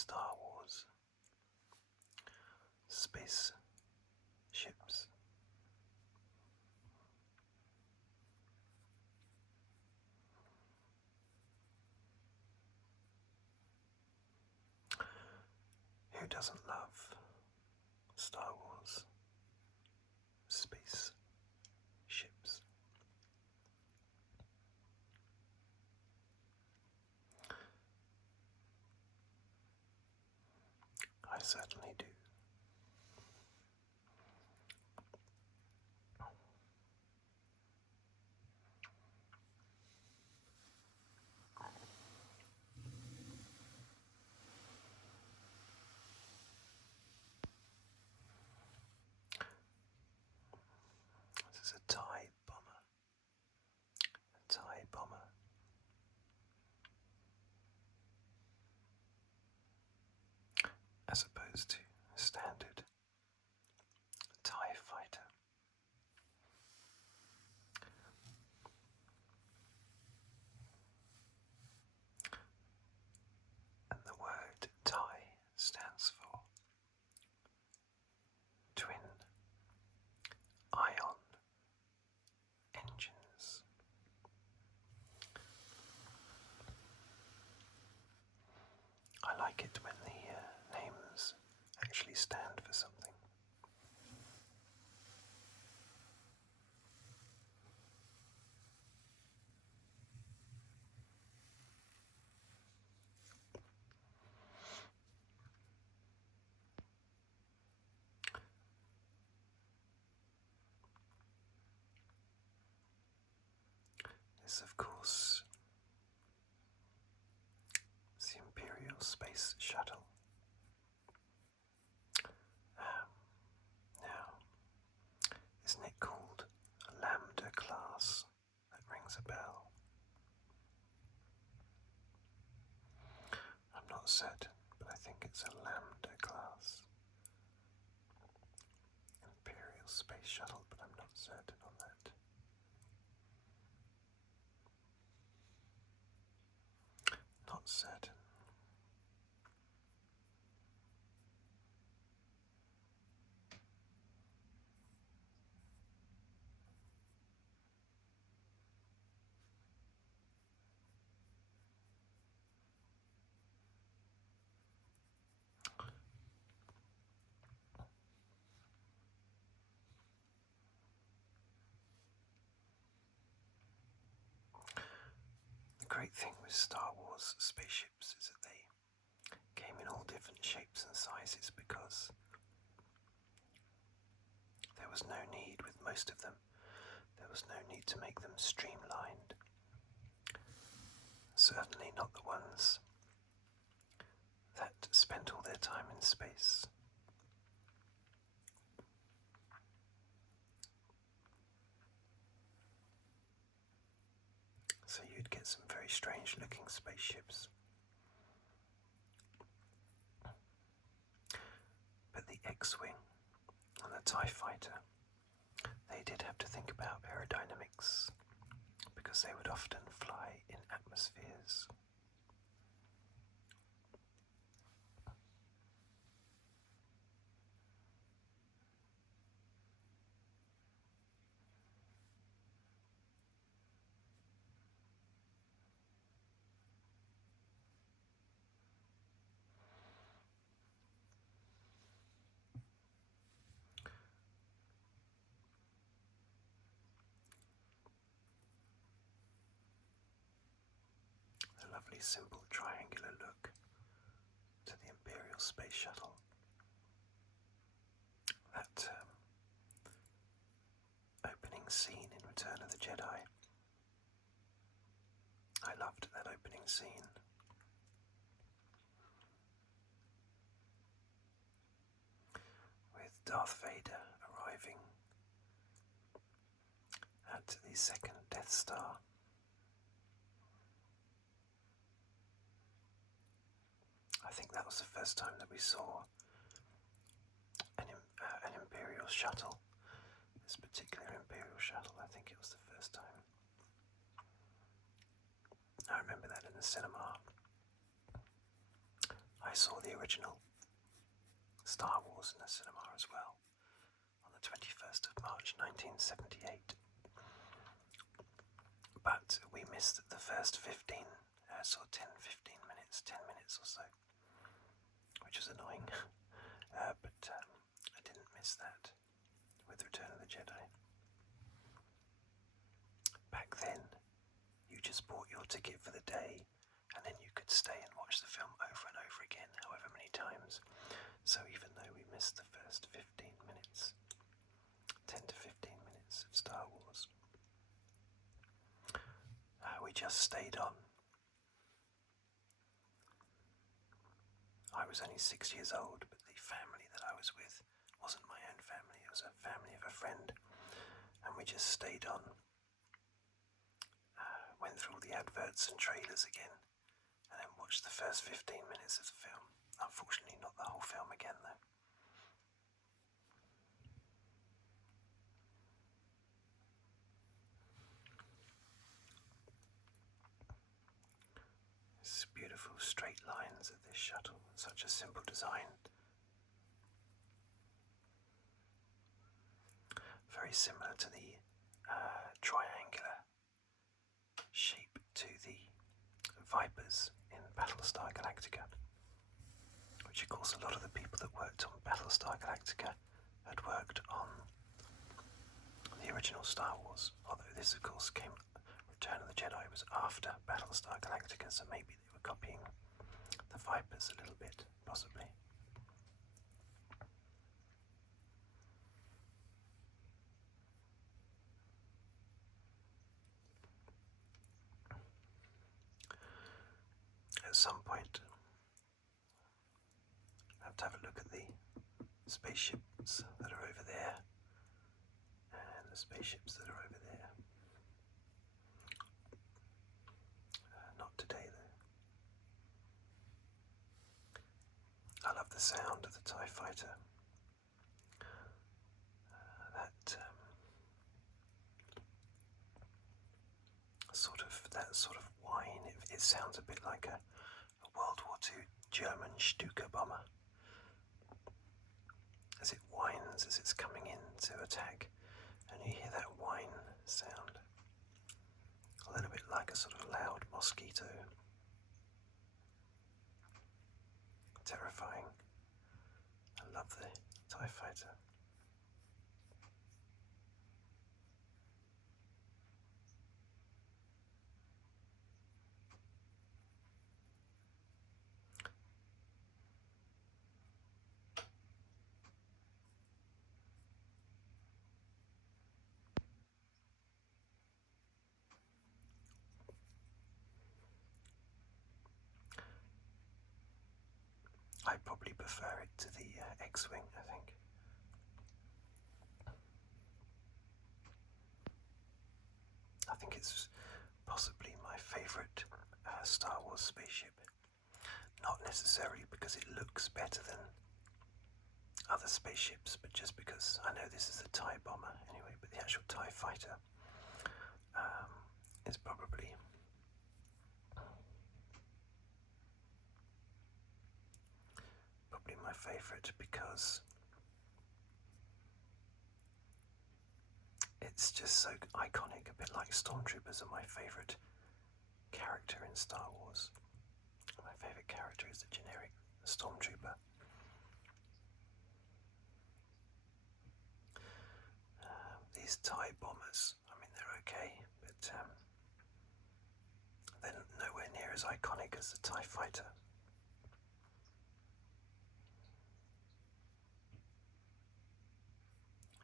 Star Wars Spaceships. Who doesn't love Star Wars Spaceships? I certainly do. This is a TIE bomber. A TIE bomber. As opposed to a standard TIE fighter. And the word TIE stands for Twin Ion Engines. I like it when the names actually stand for something. This, of course, is the Imperial Space Shuttle. Now, isn't it called a Lambda class? That rings a bell. I'm not certain, but I think it's a Lambda class. Imperial Space Shuttle, but I'm not certain on that. Not certain. The great thing with Star Wars spaceships is that they came in all different shapes and sizes because there was no need, with most of them, there was no need to make them streamlined. Certainly not the ones that spent all their time in space. So you'd get some very strange looking spaceships. But the X-Wing and the TIE Fighter, they did have to think about aerodynamics because they would often fly in atmospheres. The lovely simple triangular look to the Imperial Space Shuttle. That opening scene in Return of the Jedi. I loved that opening scene. With Darth Vader arriving at the second Death Star. I think that was the first time that we saw an Imperial shuttle. This particular Imperial shuttle, I think it was the first time. I remember that in the cinema. I I saw the original Star Wars in the cinema as well on the 21st of March 1978. But we missed the first 15, sort of 10 minutes, 10 minutes or so, which was annoying. But I didn't miss that with Return of the Jedi. Back then, you just bought your ticket for the day, and then you could stay and watch the film over and over again, however many times. So even though we missed the first 15 minutes, 10 to 15 minutes of Star Wars, we just stayed on. I was only 6 years old, but the family that I was with wasn't my own family, it was a family of a friend, and we just stayed on. Went through all the adverts and trailers again, and then watched the first 15 minutes of the film. Unfortunately, not the whole film again, though. It's beautiful straight lines of this shuttle, such a simple design. Very similar to the triangular shape to the Vipers in Battlestar Galactica, which of course a lot of the people that worked on Battlestar Galactica had worked on the original Star Wars, although this of course came, Return of the Jedi was after Battlestar Galactica, so maybe they were copying the Vipers a little bit, possibly. At some point, I have to have a look at the spaceships that are over there and the spaceships that are over there. Not today, though. I love the sound of the TIE Fighter. That sort of whine. It sounds a bit like a World War II German Stuka bomber, as it whines as it's coming in to attack, and you hear that whine sound, a little bit like a sort of loud mosquito. Terrifying. I love the TIE Fighter. I probably prefer it to the X-Wing, I think. I think it's possibly my favourite Star Wars spaceship. Not necessarily because it looks better than other spaceships, but just because I know this is a TIE bomber anyway, but the actual TIE Fighter is probably my favourite, because it's just so iconic, a bit like Stormtroopers are my favourite character in Star Wars. My favourite character is the generic Stormtrooper. These TIE bombers, I mean, they're okay, but they're nowhere near as iconic as the TIE Fighter.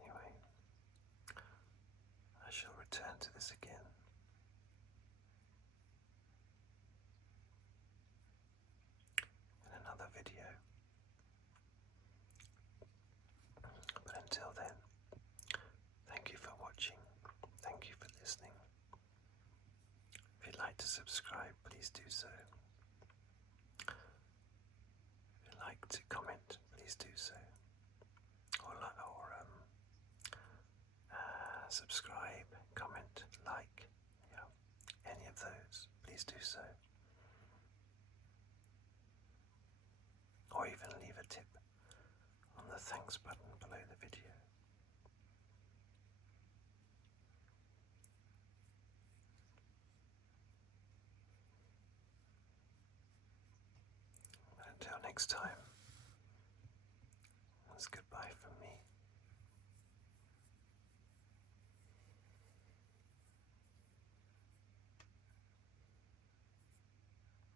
Anyway, I shall return to this again in another video. But until then, thank you for watching, thank you for listening. If you'd like to subscribe, please do so. If you'd like to comment, please do so. Or subscribe, comment, like, any of those, please do so. thanks button below the video. But until next time, it's goodbye from me.